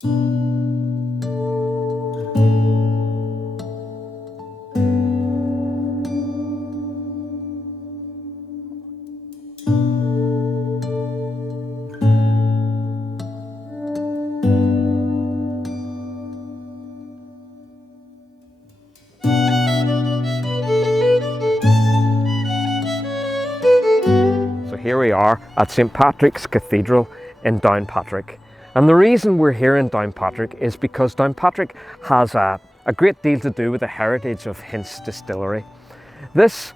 So here we are at St Patrick's Cathedral in Downpatrick. And the reason we're here in Downpatrick is because Downpatrick has a great deal to do with the heritage of Hinch Distillery. This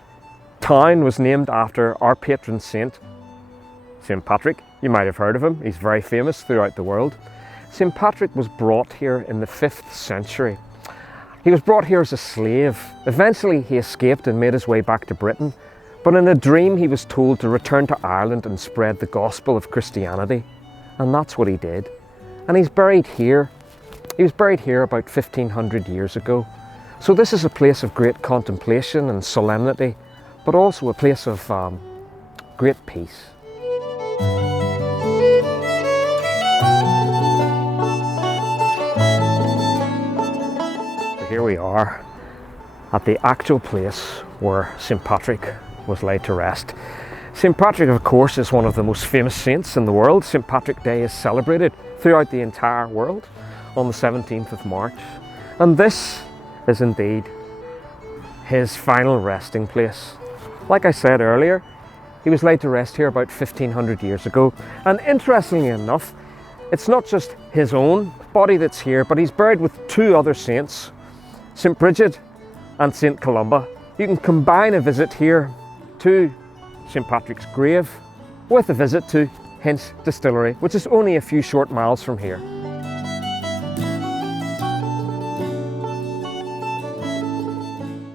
town was named after our patron saint, St Patrick. You might have heard of him, he's very famous throughout the world. St Patrick was brought here in the 5th century. He was brought here as a slave. Eventually he escaped and made his way back to Britain. But in a dream he was told to return to Ireland and spread the gospel of Christianity. And that's what he did. And he's buried here. He was buried here about 1500 years ago. So this is a place of great contemplation and solemnity, but also a place of great peace. So here we are at the actual place where St Patrick was laid to rest. St Patrick, of course, is one of the most famous saints in the world. St Patrick Day is celebrated throughout the entire world on the 17th of March. And this is indeed his final resting place. Like I said earlier, he was laid to rest here about 1500 years ago. And interestingly enough, it's not just his own body that's here, but he's buried with 2 other saints, St Bridget and St Columba. You can combine a visit here to St Patrick's grave with a visit to Hinch Distillery, which is only a few short miles from here.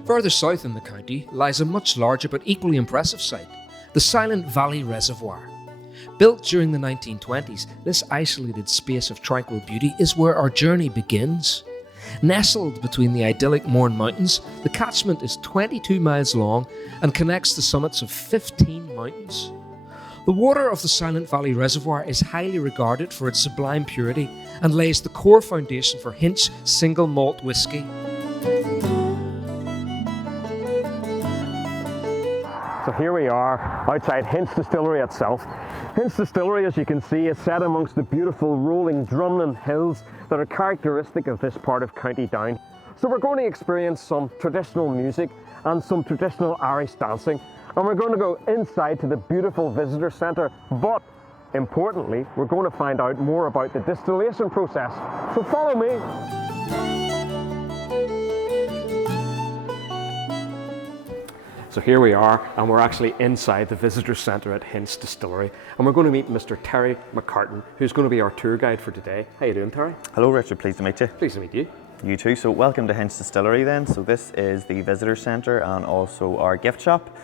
Further south in the county lies a much larger but equally impressive site, the Silent Valley Reservoir. Built during the 1920s, this isolated space of tranquil beauty is where our journey begins. Nestled between the idyllic Mourne Mountains, the catchment is 22 miles long and connects the summits of 15 mountains. The water of the Silent Valley Reservoir is highly regarded for its sublime purity and lays the core foundation for Hinch single malt whisky. So here we are outside Hinch Distillery itself. Hinch Distillery, as you can see, is set amongst the beautiful rolling drumlin hills that are characteristic of this part of County Down. So we're going to experience some traditional music and some traditional Irish dancing, and we're going to go inside to the beautiful visitor centre, but importantly we're going to find out more about the distillation process. So follow me. So here we are, and we're actually inside the visitor centre at Hinch Distillery, and we're going to meet Mr. Terry McCartan, who's going to be our tour guide for today. How you doing, Terry? Hello Richard, pleased to meet you. Pleased to meet you. You too. So welcome to Hinch Distillery then. So this is the visitor centre and also our gift shop.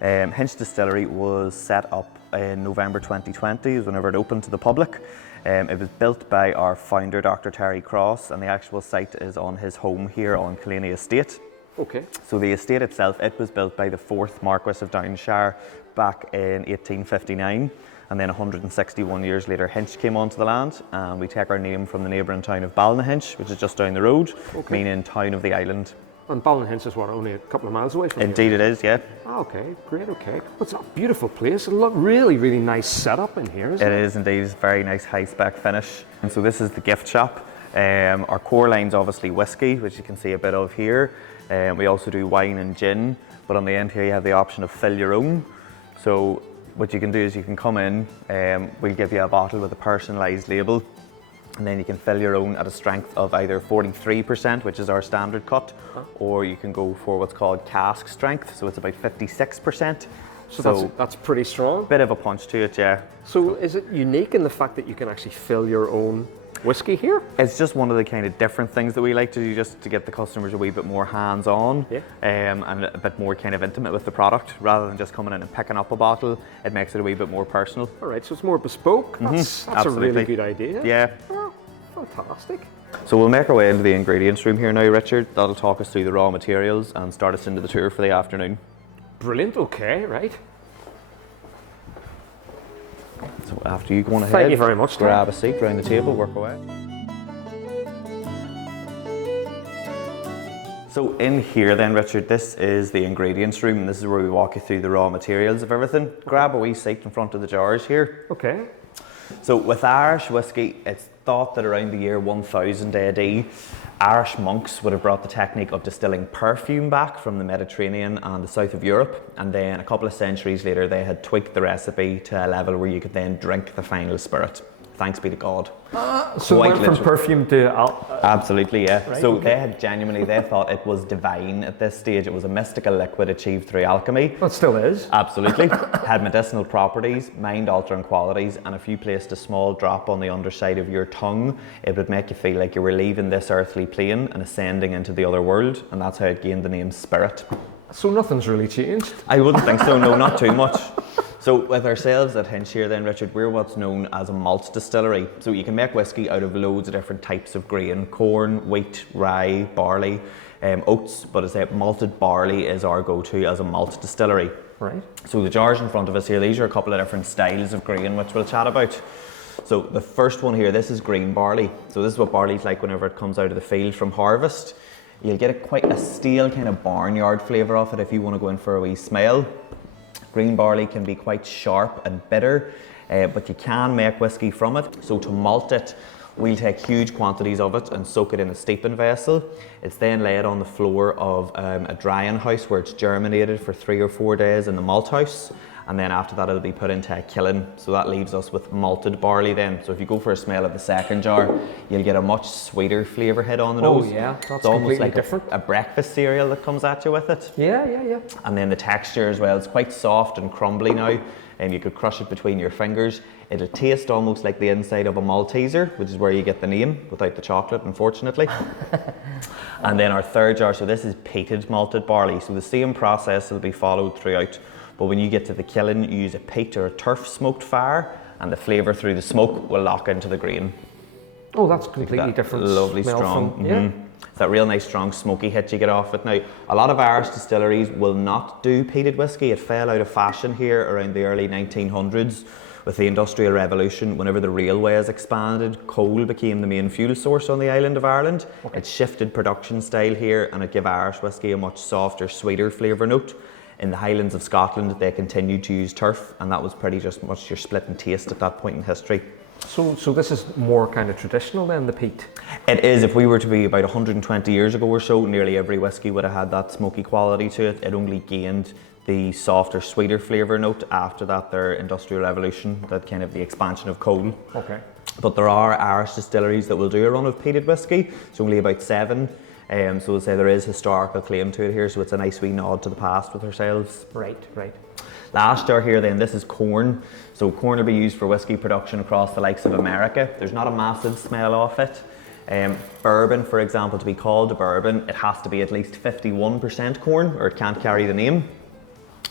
Right. Hinch Distillery was set up in November 2020, whenever it opened to the public. It was built by our founder, Dr. Terry Cross, and the actual site is on his home here on Killaney Estate. Okay. So the estate itself, it was built by the 4th Marquess of Downshire back in 1859, and then 161 years later Hinch came onto the land, and we take our name from the neighbouring town of Ballynahinch, which is just down the road, meaning town of the island. And Ballynahinch is what, only a couple of miles away from Indeed here? It is, yeah. Oh, okay, great, okay. Well, it's a beautiful place. A really, really nice setup in here, isn't it? It is indeed. It's a very nice high-spec finish. And so this is the gift shop. Our core line's obviously whiskey, which you can see a bit of here. We also do wine and gin, but on the end here you have the option of fill your own. So what you can do is you can come in, we'll give you a bottle with a personalised label, and then you can fill your own at a strength of either 43%, which is our standard cut, or you can go for what's called cask strength, so it's about 56%. So that's pretty strong. Bit of a punch to it, yeah. So is it unique in the fact that you can actually fill your own whiskey here? It's just one of the kind of different things that we like to do, just to get the customers a wee bit more hands-on, and a bit more kind of intimate with the product, rather than just coming in and picking up a bottle. It makes it a wee bit more personal. All right, so it's more bespoke. That's a really good idea. Yeah. Oh, fantastic. So we'll make our way into the ingredients room here now, Richard. That'll talk us through the raw materials and start us into the tour for the afternoon. Brilliant, okay, right. So after you go on ahead, thank you very much, grab a seat round the table, work away. So in here then, Richard, this is the ingredients room, and this is where we walk you through the raw materials of everything. Grab a wee seat in front of the jars here. Okay. So with Irish whiskey, it's thought that around the year 1000 AD, Irish monks would have brought the technique of distilling perfume back from the Mediterranean and the south of Europe, and then a couple of centuries later they had tweaked the recipe to a level where you could then drink the final spirit. Thanks be to God. So it went from perfume to Absolutely, yeah. Right, So okay. they had genuinely, they thought it was divine at this stage. It was a mystical liquid achieved through alchemy. Well, it still is. Absolutely. Had medicinal properties, mind-altering qualities, and if you placed a small drop on the underside of your tongue, it would make you feel like you were leaving this earthly plane and ascending into the other world, and that's how it gained the name spirit. So nothing's really changed. I wouldn't think so, no, not too much. So with ourselves at Hinch here then, Richard, we're what's known as a malt distillery. So you can make whiskey out of loads of different types of grain: corn, wheat, rye, barley, oats, but as I say, malted barley is our go-to as a malt distillery. Right. So the jars in front of us here, these are a couple of different styles of grain which we'll chat about. So the first one here, this is green barley. So this is what barley's like whenever it comes out of the field from harvest. You'll get quite a stale kind of barnyard flavour off it if you want to go in for a wee smell. Green barley can be quite sharp and bitter, but you can make whiskey from it. So to malt it, we'll take huge quantities of it and soak it in a steeping vessel. It's then laid on the floor of a drying house where it's germinated for 3 or 4 days in the malt house. And then after that, it'll be put into a kiln. So that leaves us with malted barley then. So if you go for a smell of the second jar, you'll get a much sweeter flavour hit on the nose. Oh yeah, that's it's almost like different. a breakfast cereal that comes at you with it. Yeah. And then the texture as well, it's quite soft and crumbly now, and you could crush it between your fingers. It'll taste almost like the inside of a Malteser, which is where you get the name, without the chocolate, unfortunately. And then our third jar, so this is peated malted barley. So the same process will be followed throughout, but when you get to the kiln, you use a peat or a turf smoked fire, and the flavour through the smoke will lock into the grain. Oh, that's completely That different. lovely smell strong. From, yeah. It's that real nice strong smoky hit you get off it. Now, a lot of Irish distilleries will not do peated whiskey. It fell out of fashion here around the early 1900s with the Industrial Revolution. Whenever the railways expanded, coal became the main fuel source on the island of Ireland. Okay. It shifted production style here, and it gave Irish whiskey a much softer, sweeter flavour note. In the Highlands of Scotland, they continued to use turf, and that was pretty just much your split in taste at that point in history. So this is more kind of traditional than the peat? It is. If we were to be about 120 years ago or so, nearly every whiskey would have had that smoky quality to it. It only gained the softer, sweeter flavour note after that, their Industrial Revolution, that kind of the expansion of coal. Okay. But there are Irish distilleries that will do a run of peated whiskey. It's only about 7. So we'll say there is historical claim to it here, so it's a nice wee nod to the past with ourselves. Right. Last jar here then, this is corn. So corn will be used for whiskey production across the likes of America. There's not a massive smell off it. Bourbon, for example, to be called a bourbon, it has to be at least 51% corn or it can't carry the name.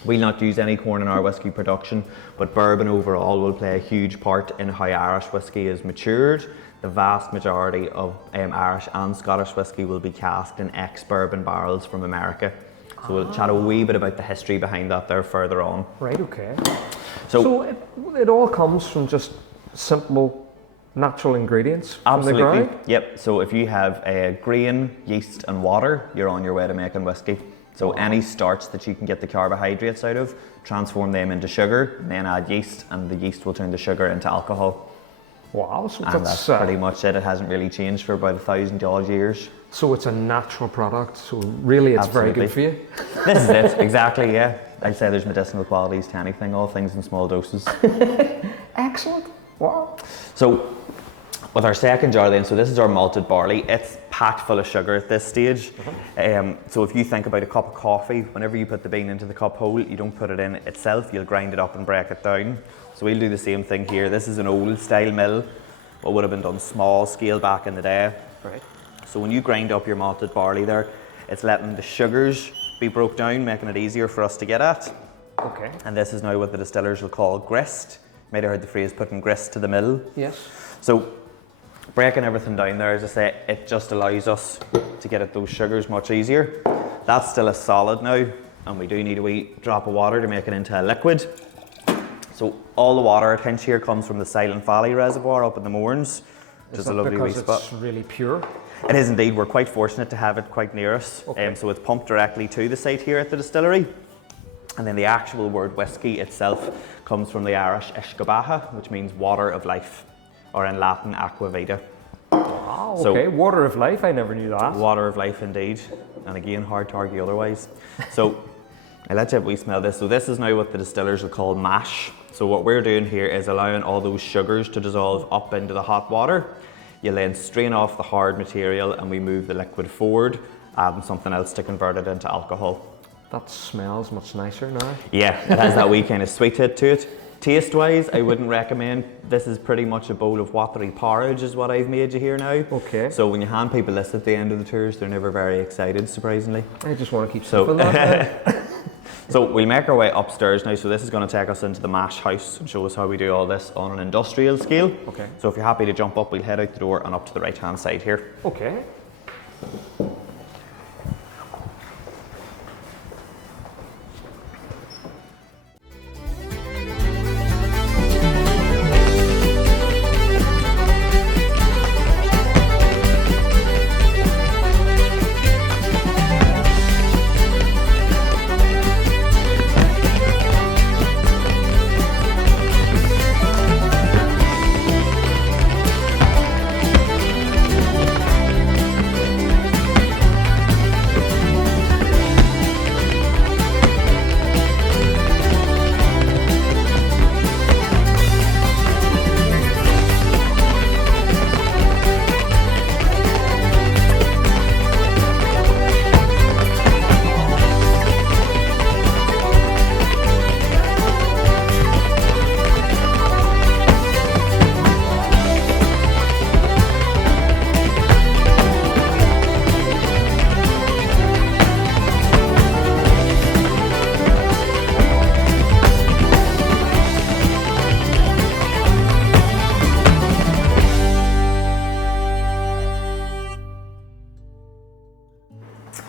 We'll not use any corn in our whiskey production, but bourbon overall will play a huge part in how Irish whiskey is matured. The vast majority of Irish and Scottish whiskey will be casked in ex-bourbon barrels from America. So we'll chat a wee bit about the history behind that there further on. Right, okay. So it all comes from just simple natural ingredients from the absolutely, ground? yep. So if you have grain, yeast and water, you're on your way to making whiskey. So any starch that you can get the carbohydrates out of, transform them into sugar, and then add yeast, and the yeast will turn the sugar into alcohol. Wow, so And that's pretty much it. It hasn't really changed for about 1,000 odd years. So it's a natural product, so really it's very good for you? This is it, exactly, yeah. I'd say there's medicinal qualities to anything, all things in small doses. Excellent, wow. So with our second jar then, so this is our malted barley. It's packed full of sugar at this stage. So if you think about a cup of coffee, whenever you put the bean into the cup hole, you don't put it in itself, you'll grind it up and break it down. So we'll do the same thing here. This is an old style mill, what would have been done small scale back in the day. Right. So when you grind up your malted barley there, it's letting the sugars be broke down, making it easier for us to get at. Okay. And this is now what the distillers will call grist. You might have heard the phrase putting grist to the mill. Yes. So breaking everything down there, as I say, it just allows us to get at those sugars much easier. That's still a solid now, and we do need a wee drop of water to make it into a liquid. So all the water at Hinch here comes from the Silent Valley Reservoir up in the Mournes. which is a lovely wee because spot. it's really pure? It is indeed. We're quite fortunate to have it quite near us. Okay. So it's pumped directly to the site here at the distillery. And then the actual word whiskey itself comes from the Irish Ishcabaha, which means water of life, or in Latin, aqua vita. Wow, okay. Water of life, I never knew that. Water of life indeed. And again, hard to argue otherwise. So I'll let you have a wee smell this. So this is now what the distillers will call mash. So what we're doing here is allowing all those sugars to dissolve up into the hot water. You then strain off the hard material and we move the liquid forward, adding something else to convert it into alcohol. That smells much nicer now. Yeah, it has that wee kind of sweet hit to it. Taste-wise, I wouldn't recommend. This is pretty much a bowl of watery porridge is what I've made you here now. Okay. So when you hand people this at the end of the tours, they're never very excited, surprisingly. I just want to keep sipping that. So we'll make our way upstairs now. So this is going to take us into the mash house and show us how we do all this on an industrial scale. Okay. So if you're happy to jump up, we'll head out the door and up to the right-hand side here. Okay.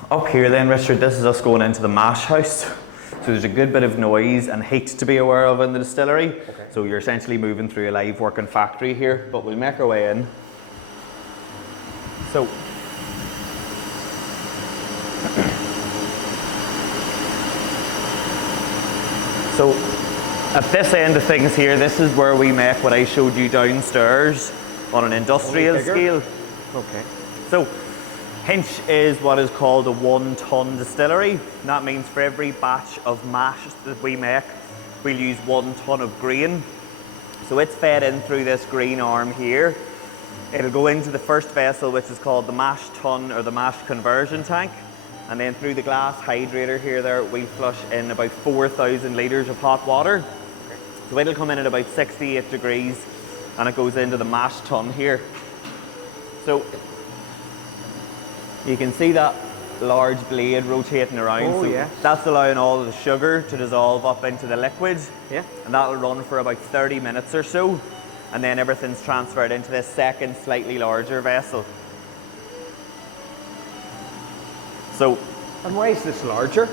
Up here then, Richard, this is us going into the mash house. So there's a good bit of noise and heat to be aware of in the distillery. Okay. So you're essentially moving through a live working factory here, but we'll make our way in. So at this end of things here, this is where we make what I showed you downstairs on an industrial scale. Okay. So Hinch is what is called a 1 ton distillery. And that means for every batch of mash that we make, we'll use 1 ton of grain. So it's fed in through this green arm here. It'll go into the first vessel, which is called the mash tun or the mash conversion tank. And then through the glass hydrator here we'll flush in about 4,000 litres of hot water. So it'll come in at about 68 degrees and it goes into the mash tun here. So you can see that large blade rotating around. Oh, so yes. That's allowing all of the sugar to dissolve up into the liquid. Yeah. And that'll run for about 30 minutes or so. And then everything's transferred into this second, slightly larger vessel. And why is this larger?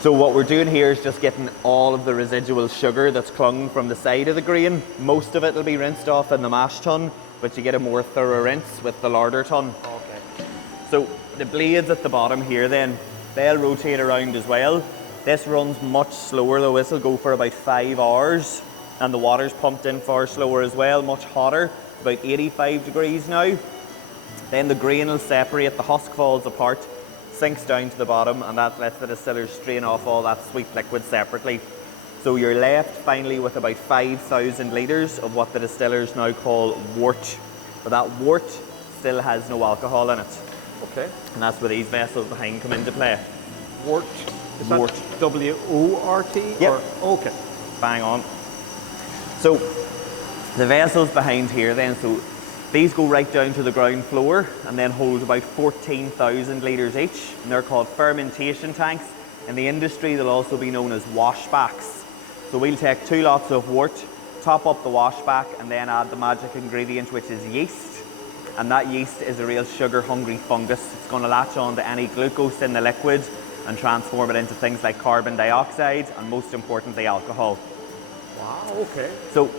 So what we're doing here is just getting all of the residual sugar that's clung from the side of the grain. Most of it will be rinsed off in the mash tun, but you get a more thorough rinse with the larder tun. Okay. So the blades at the bottom here then, they'll rotate around as well. This runs much slower though. This will go for about 5 hours and the water's pumped in far slower as well, much hotter, about 85 degrees now. Then the grain will separate, the husk falls apart, sinks down to the bottom, and that lets the distillers strain off all that sweet liquid separately. So you're left finally with about 5,000 litres of what the distillers now call wort. But that wort still has no alcohol in it. Okay. And that's where these vessels behind come into play. Wort. Is that Wort. W-O-R-T? Yep. Okay. Bang on. So the vessels behind here then, so these go right down to the ground floor and then hold about 14,000 litres each, and they're called fermentation tanks. In the industry they'll also be known as washbacks. So we'll take 2 lots of wort, top up the washback and then add the magic ingredient, which is yeast. And that yeast is a real sugar hungry fungus. It's going to latch on to any glucose in the liquid and transform it into things like carbon dioxide and most importantly alcohol. Wow, okay. So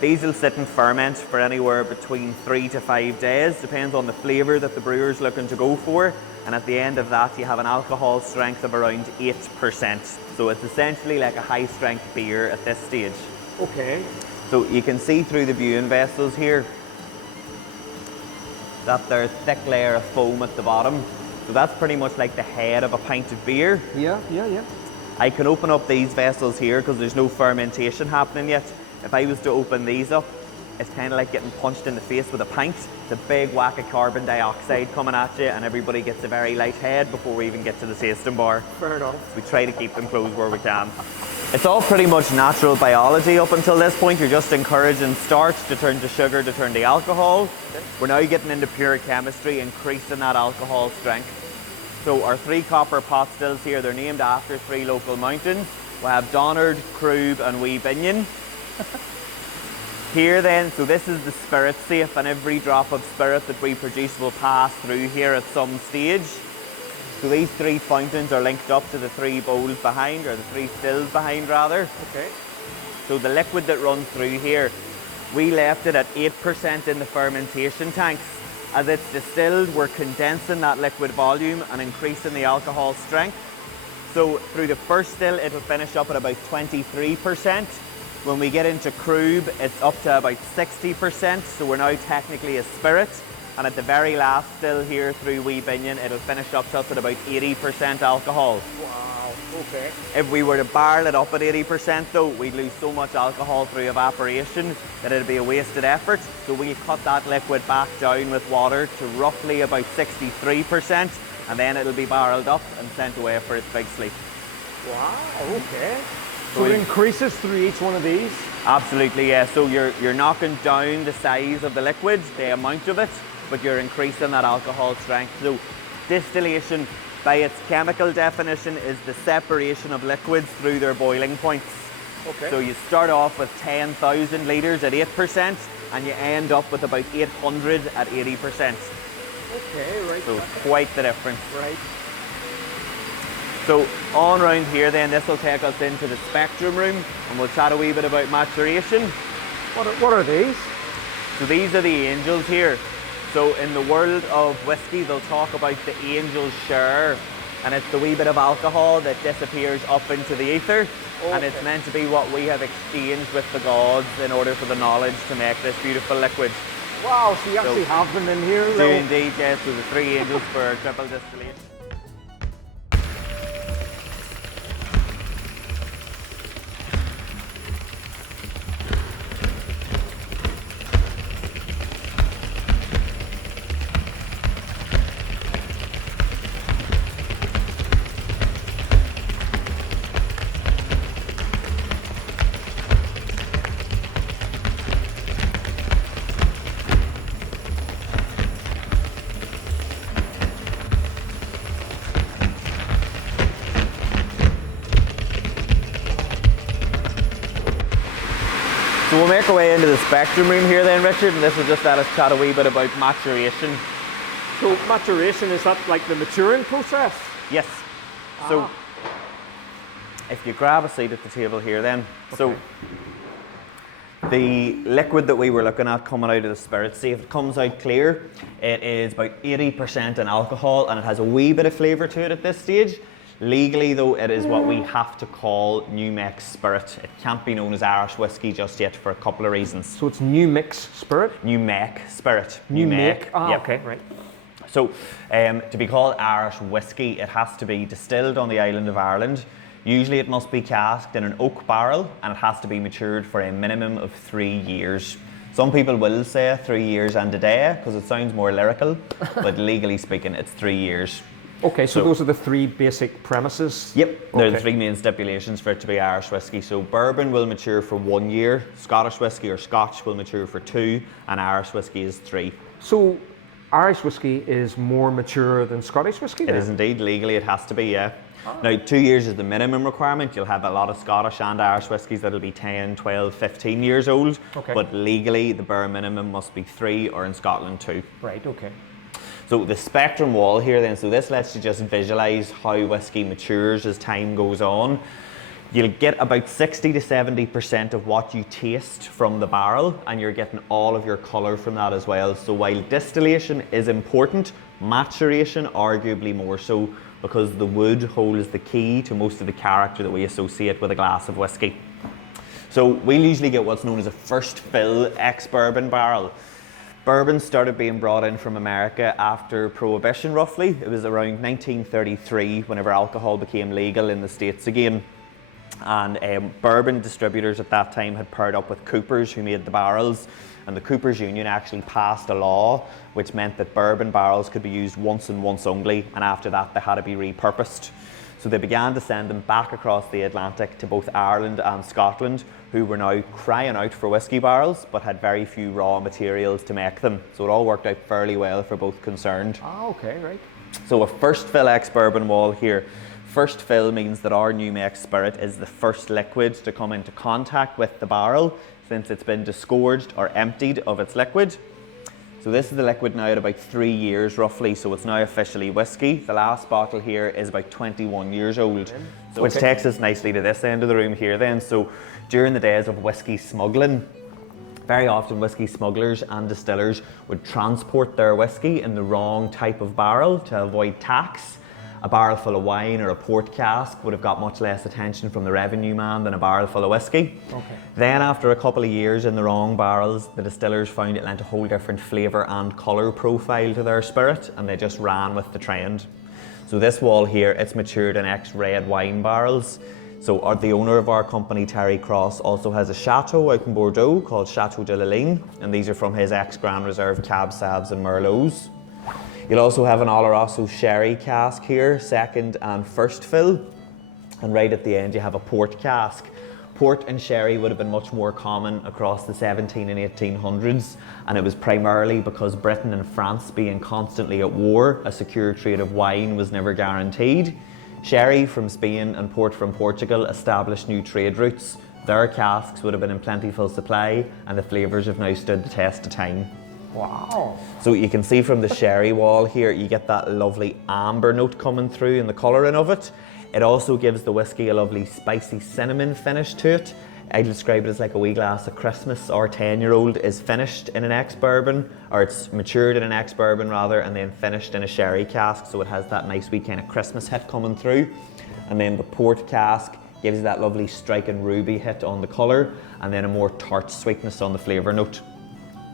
These will sit and ferment for anywhere between 3 to 5 days, depends on the flavour that the brewer's looking to go for. And at the end of that, you have an alcohol strength of around 8%. So it's essentially like a high strength beer at this stage. Okay. So you can see through the viewing vessels here that there's a thick layer of foam at the bottom. So that's pretty much like the head of a pint of beer. Yeah. I can open up these vessels here because there's no fermentation happening yet. If I was to open these up, it's kind of like getting punched in the face with a pint. It's a big whack of carbon dioxide coming at you, and everybody gets a very light head before we even get to the tasting bar. Fair enough. We try to keep them closed where we can. It's all pretty much natural biology up until this point. You're just encouraging starch to turn to sugar to turn to alcohol. We're now getting into pure chemistry, increasing that alcohol strength. So our 3 copper pot stills here, they're named after 3 local mountains. We have Donard, Crube and Wee Binion. Here then, so this is the spirit safe, and every drop of spirit that we produce will pass through here at some stage. So these 3 fountains are linked up to the 3 bowls behind, or the 3 stills behind rather. Okay. So the liquid that runs through here, we left it at 8% in the fermentation tanks. As it's distilled, we're condensing that liquid volume and increasing the alcohol strength. So through the first still, it'll finish up at about 23%. When we get into Crube, it's up to about 60%, so we're now technically a spirit. And at the very last still here through Wee Binion, it'll finish up to us at about 80% alcohol. Wow, okay. If we were to barrel it up at 80% though, we'd lose so much alcohol through evaporation that it'd be a wasted effort. So we cut that liquid back down with water to roughly about 63%, and then it'll be barreled up and sent away for its big sleep. Wow, okay. So it increases through each one of these? Absolutely, yeah. So you're knocking down the size of the liquid, the amount of it, but you're increasing that alcohol strength. So distillation, by its chemical definition, is the separation of liquids through their boiling points. Okay. So you start off with 10,000 litres at 8%, and you end up with about 800 at 80%. Okay, right. So quite the difference. Right. So on round here then, this will take us into the spectrum room, and we'll chat a wee bit about maturation. What are these? So these are the angels here. So in the world of whiskey, they'll talk about the angel's share, and it's the wee bit of alcohol that disappears up into the ether. Okay. And it's meant to be what we have exchanged with the gods in order for the knowledge to make this beautiful liquid. Wow, so you actually have them in here? Do indeed, yes. So the 3 angels for triple distillation. So we'll make our way into the spectrum room here then, Richard, and this will just let us chat a wee bit about maturation. So maturation, is that like the maturing process? Yes. So if you grab a seat at the table here then. Okay. So the liquid that we were looking at coming out of the spirit safe, it comes out clear. It is about 80% in alcohol, and it has a wee bit of flavour to it at this stage. Legally though, it is what we have to call New Mix Spirit. It can't be known as Irish whiskey just yet for a couple of reasons. So it's New Mix Spirit? New Make Spirit. New Make? Ah, yep. Okay, right. So to be called Irish whiskey, it has to be distilled on the island of Ireland. Usually it must be casked in an oak barrel, and it has to be matured for a minimum of 3 years. Some people will say 3 years and a day because it sounds more lyrical, but legally speaking, it's 3 years. Okay, so those are the 3 basic premises? Yep, they're the 3 main stipulations for it to be Irish whiskey. So bourbon will mature for 1 year, Scottish whiskey or Scotch will mature for 2, and Irish whiskey is 3. So Irish whiskey is more mature than Scottish whiskey then? It is indeed, legally it has to be, yeah. Now 2 years is the minimum requirement. You'll have a lot of Scottish and Irish whiskies that'll be 10, 12, 15 years old, but legally the bare minimum must be 3, or in Scotland 2. Right, okay. So the spectrum wall here then, so this lets you just visualise how whiskey matures as time goes on. You'll get about 60 to 70% of what you taste from the barrel, and you're getting all of your colour from that as well. So while distillation is important, maturation arguably more so, because the wood holds the key to most of the character that we associate with a glass of whiskey. So we'll usually get what's known as a first fill ex-bourbon barrel. Bourbon started being brought in from America after Prohibition roughly. It was around 1933 whenever alcohol became legal in the States again. And bourbon distributors at that time had paired up with Coopers, who made the barrels, and the Coopers Union actually passed a law which meant that bourbon barrels could be used once and once only, and after that they had to be repurposed. So they began to send them back across the Atlantic to both Ireland and Scotland, who were now crying out for whiskey barrels but had very few raw materials to make them. So it all worked out fairly well for both concerned. Oh, okay, right. So a first fill ex-bourbon wall here. First fill means that our new make spirit is the first liquid to come into contact with the barrel since it's been disgorged or emptied of its liquid. So this is the liquid now at about 3 years roughly, so it's now officially whiskey. The last bottle here is about 21 years old, which takes us nicely to this end of the room here then. So during the days of whiskey smuggling, very often whiskey smugglers and distillers would transport their whiskey in the wrong type of barrel to avoid tax. A barrel full of wine or a port cask would have got much less attention from the revenue man than a barrel full of whiskey. Okay. Then after a couple of years in the wrong barrels, the distillers found it lent a whole different flavour and colour profile to their spirit, and they just ran with the trend. So this wall here, it's matured in ex-red wine barrels. So the owner of our company, Terry Cross, also has a chateau out in Bordeaux called Chateau de la Ligne, and these are from his ex-Grand Reserve Cab Sauves and Merlots. You'll also have an Oloroso sherry cask here, second and first fill. And right at the end you have a port cask. Port and sherry would have been much more common across the 17 and 1800s, and it was primarily because Britain and France being constantly at war, a secure trade of wine was never guaranteed. Sherry from Spain and port from Portugal established new trade routes. Their casks would have been in plentiful supply, and the flavours have now stood the test of time. Wow. So you can see from the sherry wall here, you get that lovely amber note coming through in the colouring of it. It also gives the whiskey a lovely spicy cinnamon finish to it. I describe it as like a wee glass of Christmas. Our 10-year-old is finished in an ex-bourbon, or it's matured in an ex-bourbon rather, and then finished in a sherry cask, so it has that nice wee kind of Christmas hit coming through. And then the port cask gives you that lovely striking ruby hit on the colour, and then a more tart sweetness on the flavour note.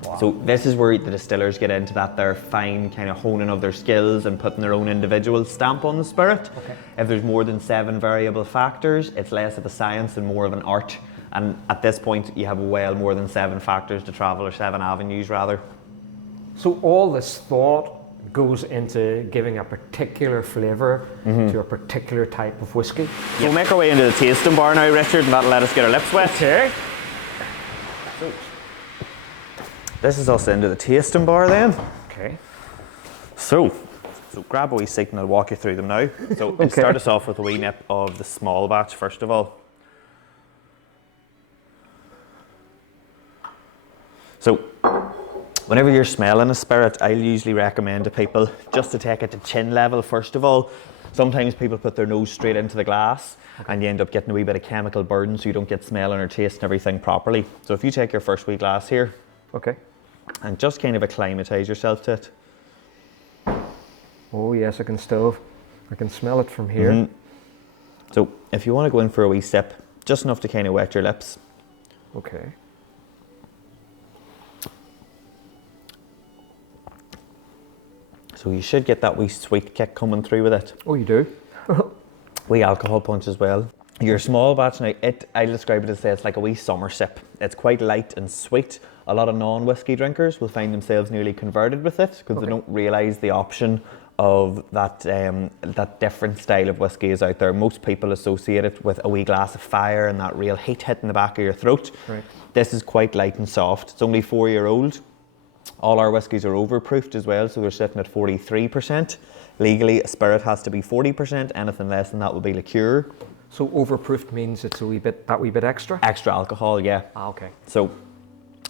Wow. So this is where the distillers get into that their fine kind of honing of their skills and putting their own individual stamp on the spirit. Okay. If there's more than 7 variable factors, it's less of a science and more of an art. And at this point, you have well more than 7 factors to travel, or 7 avenues rather. So all this thought goes into giving a particular flavour to a particular type of whiskey. So we'll make our way into the tasting bar now, Richard, and that'll let us get our lips wet. Okay. This is us into the tasting bar then. Okay. So grab a wee seat and I'll walk you through them now. So we'll start us off with a wee nip of the small batch first of all. So whenever you're smelling a spirit, I'll usually recommend to people just to take it to chin level first of all. Sometimes people put their nose straight into the glass and you end up getting a wee bit of chemical burden, so you don't get smelling or tasting everything properly. So if you take your first wee glass here, okay, and just kind of acclimatise yourself to it. Oh yes, I can smell it from here. So if you want to go in for a wee sip, just enough to kind of wet your lips. Okay. So you should get that wee sweet kick coming through with it. Oh, you do? Wee alcohol punch as well. Your small batch now, I describe it as it's like a wee summer sip. It's quite light and sweet. A lot of non-whiskey drinkers will find themselves nearly converted with it because they don't realise the option of that different style of whiskey is out there. Most people associate it with a wee glass of fire and that real heat hitting the back of your throat. Right. This is quite light and soft. It's only 4-year-old. All our whiskies are overproofed as well, so they're sitting at 43%. Legally, a spirit has to be 40%. Anything less than that will be liqueur. So overproofed means it's that wee bit extra? Extra alcohol, yeah. Ah, okay. So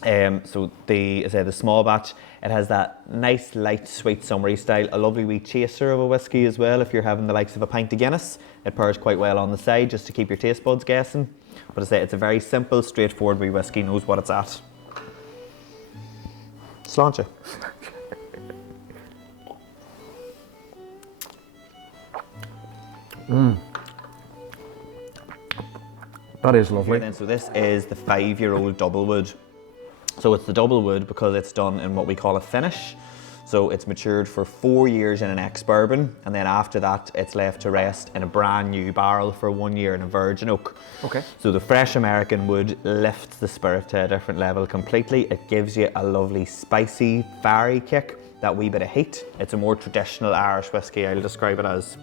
So I say the small batch, it has that nice, light, sweet, summery style. A lovely wee chaser of a whiskey as well. If you're having the likes of a pint of Guinness, it pairs quite well on the side just to keep your taste buds guessing. But I say it's a very simple, straightforward wee whiskey, knows what it's at. Sláinte. That is lovely. Then, so this is the 5-year-old double wood. So it's the double wood because it's done in what we call a finish. So it's matured for 4 years in an ex-bourbon, and then after that it's left to rest in a brand new barrel for 1 year in a virgin oak. Okay. So the fresh American wood lifts the spirit to a different level completely. It gives you a lovely spicy, fiery kick, that wee bit of heat. It's a more traditional Irish whiskey, I'll describe it as.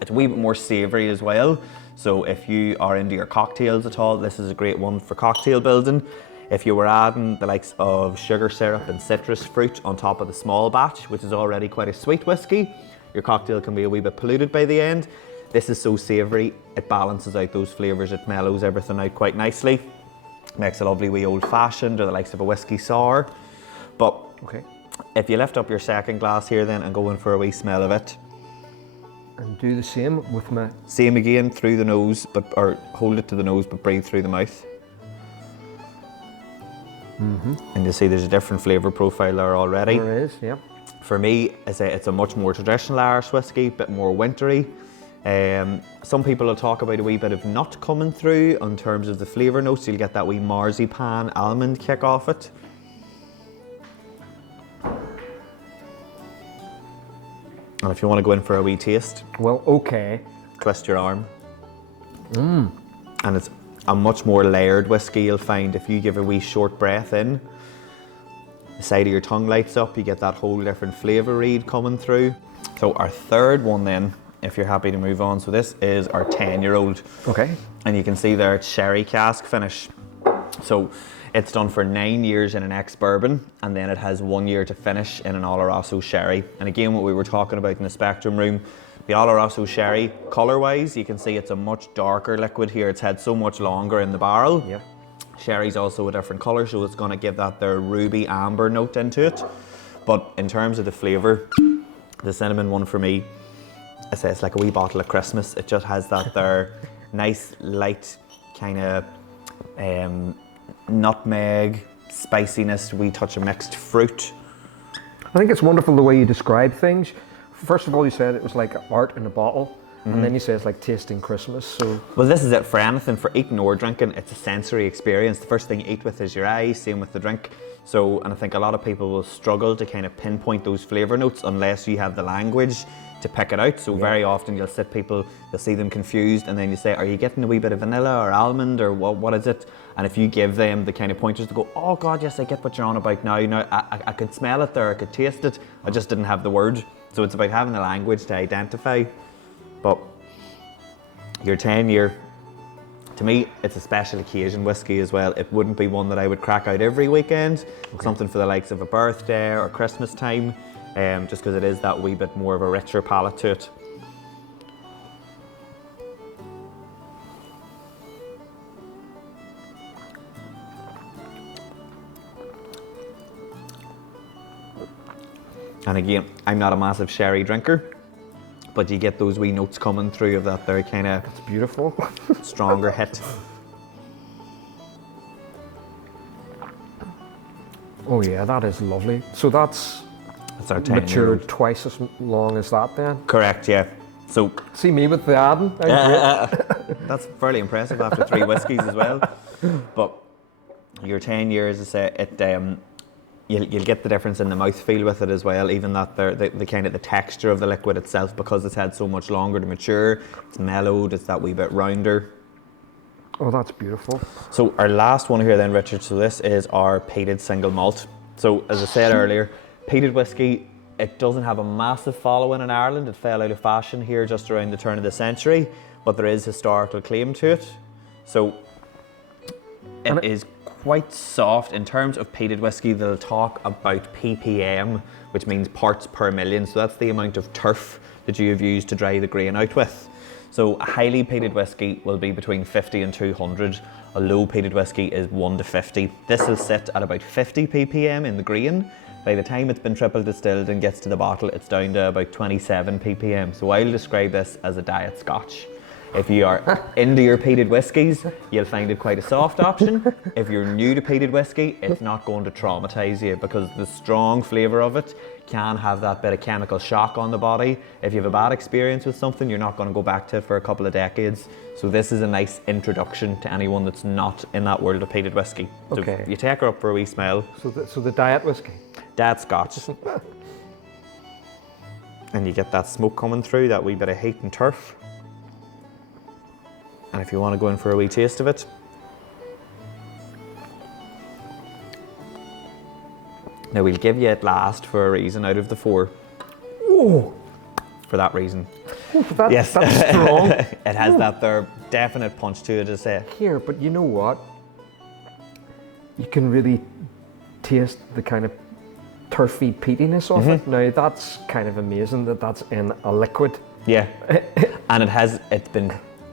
It's a wee bit more savoury as well. So if you are into your cocktails at all, this is a great one for cocktail building. If you were adding the likes of sugar syrup and citrus fruit on top of the small batch, which is already quite a sweet whiskey, your cocktail can be a wee bit polluted by the end. This is so savoury, it balances out those flavours, it mellows everything out quite nicely. Makes a lovely wee old fashioned or the likes of a whiskey sour. But if you lift up your second glass here then and go in for a wee smell of it. And do the same with my... Same again, through the nose, or hold it to the nose but breathe through the mouth. And you see there's a different flavour profile there already. There is, yeah. For me, it's a much more traditional Irish whiskey, a bit more wintry. Some people will talk about a wee bit of nut coming through in terms of the flavour notes. You'll get that wee marzipan almond kick off it. And if you want to go in for a wee taste, well, okay. Twist your arm. And it's a much more layered whiskey. You'll find if you give a wee short breath in, the side of your tongue lights up, you get that whole different flavour read coming through. So our third one then, if you're happy to move on, so this is our 10-year-old. Okay. And you can see there it's sherry cask finish. So it's done for 9 years in an ex-bourbon, and then it has 1 year to finish in an Oloroso sherry. And again, what we were talking about in the Spectrum room, the Oloroso sherry, colour-wise, you can see it's a much darker liquid here. It's had so much longer in the barrel. Yeah. Sherry's also a different colour, so it's going to give that their ruby amber note into it. But in terms of the flavour, the cinnamon one for me, I say it's like a wee bottle of Christmas. It just has that there nice, light kind of nutmeg, spiciness, wee touch of mixed fruit. I think it's wonderful the way you describe things. First of all, you said it was like art in a bottle, and then you say it's like tasting Christmas. So, well, this is it for anything, for eating or drinking. It's a sensory experience. The first thing you eat with is your eyes, same with the drink. So, and I think a lot of people will struggle to kind of pinpoint those flavour notes unless you have the language to pick it out. So very often you'll see them confused, and then you say, are you getting a wee bit of vanilla or almond or what is it? And if you give them the kind of pointers to go, oh God, yes, I get what you're on about now. Now I could smell it there, I could taste it, I just didn't have the word. So it's about having the language to identify. But your 10-year, to me, it's a special occasion whiskey as well. It wouldn't be one that I would crack out every weekend. Something for the likes of a birthday or Christmas time, just because it is that wee bit more of a richer palate to it. And again, I'm not a massive sherry drinker, but you get those wee notes coming through of that there kind of... it's beautiful. stronger hit. Oh yeah, that is lovely. So that's our 10-year-old. matured twice as long as that then? Correct, yeah. So see me with the adding. that's fairly impressive after 3 whiskies as well. But your 10 years, I say, it you'll get the difference in the mouthfeel with it as well. Even that the kind of the texture of the liquid itself, because it's had so much longer to mature. It's mellowed. It's that wee bit rounder. Oh, that's beautiful. So our last one here then, Richard. So this is our peated single malt. So as I said earlier, peated whiskey, it doesn't have a massive following in Ireland. It fell out of fashion here just around the turn of the century, but there is historical claim to it. So it is quite soft. In terms of peated whiskey, they'll talk about ppm, which means parts per million. So that's the amount of turf that you have used to dry the grain out with. So a highly peated whiskey will be between 50 and 200. A low peated whiskey is 1 to 50. This will sit at about 50 ppm in the grain. By the time it's been triple distilled and gets to the bottle, it's down to about 27 ppm. So I'll describe this as a diet scotch. If you are into your peated whiskies, you'll find it quite a soft option. If you're new to peated whiskey, it's not going to traumatise you because the strong flavour of it can have that bit of chemical shock on the body. If you have a bad experience with something, you're not going to go back to it for a couple of decades. So this is a nice introduction to anyone that's not in that world of peated whiskey. So Okay. you take her up for a wee smell. So the diet whiskey. Diet scotch. And you get that smoke coming through, that wee bit of heat and turf. And if you want to go in for a wee taste of it. Now we'll give you it last for a reason out of the 4. Oh, For that reason. that's strong. It has that there definite punch to it, to say. Here, but you know what? You can really taste the kind of turfy peatiness of it. Now that's kind of amazing that that's in a liquid. Yeah. And it's been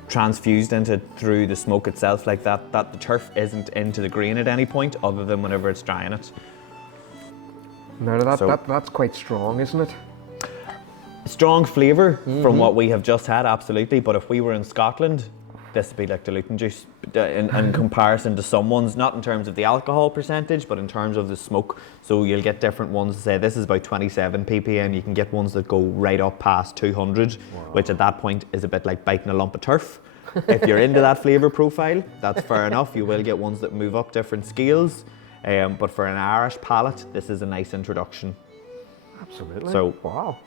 transfused into through the smoke itself like that the turf isn't into the grain at any point other than whenever it's drying it. Now that's quite strong, isn't it? Strong flavour from what we have just had, absolutely. But if we were in Scotland, this would be like diluting juice in comparison to someone's, not in terms of the alcohol percentage, but in terms of the smoke. So you'll get different ones. Say this is about 27 ppm. You can get ones that go right up past 200, which at that point is a bit like biting a lump of turf. If you're into that flavour profile, that's fair enough. You will get ones that move up different scales. But for an Irish palate, this is a nice introduction. Absolutely. So, wow.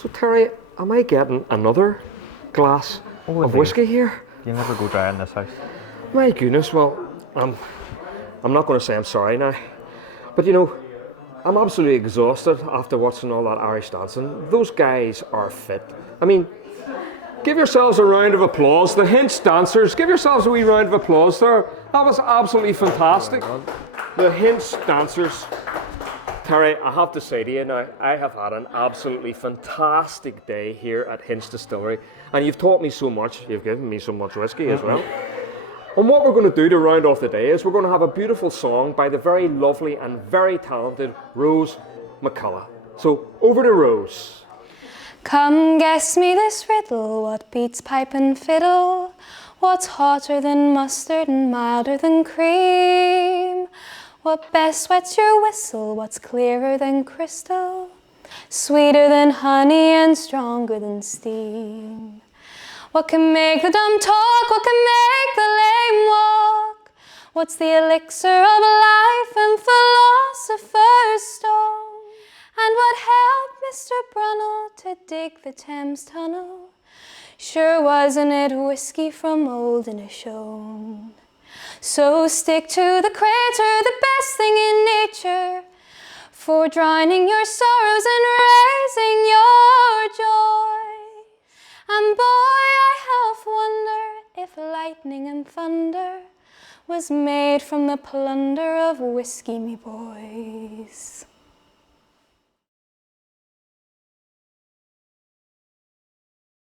So Terry, am I getting another glass of indeed. whiskey here? You never go dry in this house. My goodness, well, I'm not going to say I'm sorry now, but you know, I'm absolutely exhausted after watching all that Irish dancing. Those guys are fit. I mean, give yourselves a round of applause. The Hinch dancers, give yourselves a wee round of applause there. That was absolutely fantastic. The Hinch dancers. Terry, I have to say to you now, I have had an absolutely fantastic day here at Hinch Distillery, and you've taught me so much. You've given me so much whiskey as well. And what we're going to do to round off the day is we're going to have a beautiful song by the very lovely and very talented Rose McCullough. So over to Rose. Come guess me this riddle, what beats pipe and fiddle? What's hotter than mustard and milder than cream? What best wets your whistle, what's clearer than crystal? Sweeter than honey and stronger than steam. What can make the dumb talk, what can make the lame walk? What's the elixir of life and philosopher's stone? And what helped Mr. Brunel to dig the Thames Tunnel? Sure wasn't it whiskey from old Inishowen? So stick to the crater, the best thing in nature, for drowning your sorrows and raising your joy. And boy, I half wonder if lightning and thunder was made from the plunder of whiskey, me boys.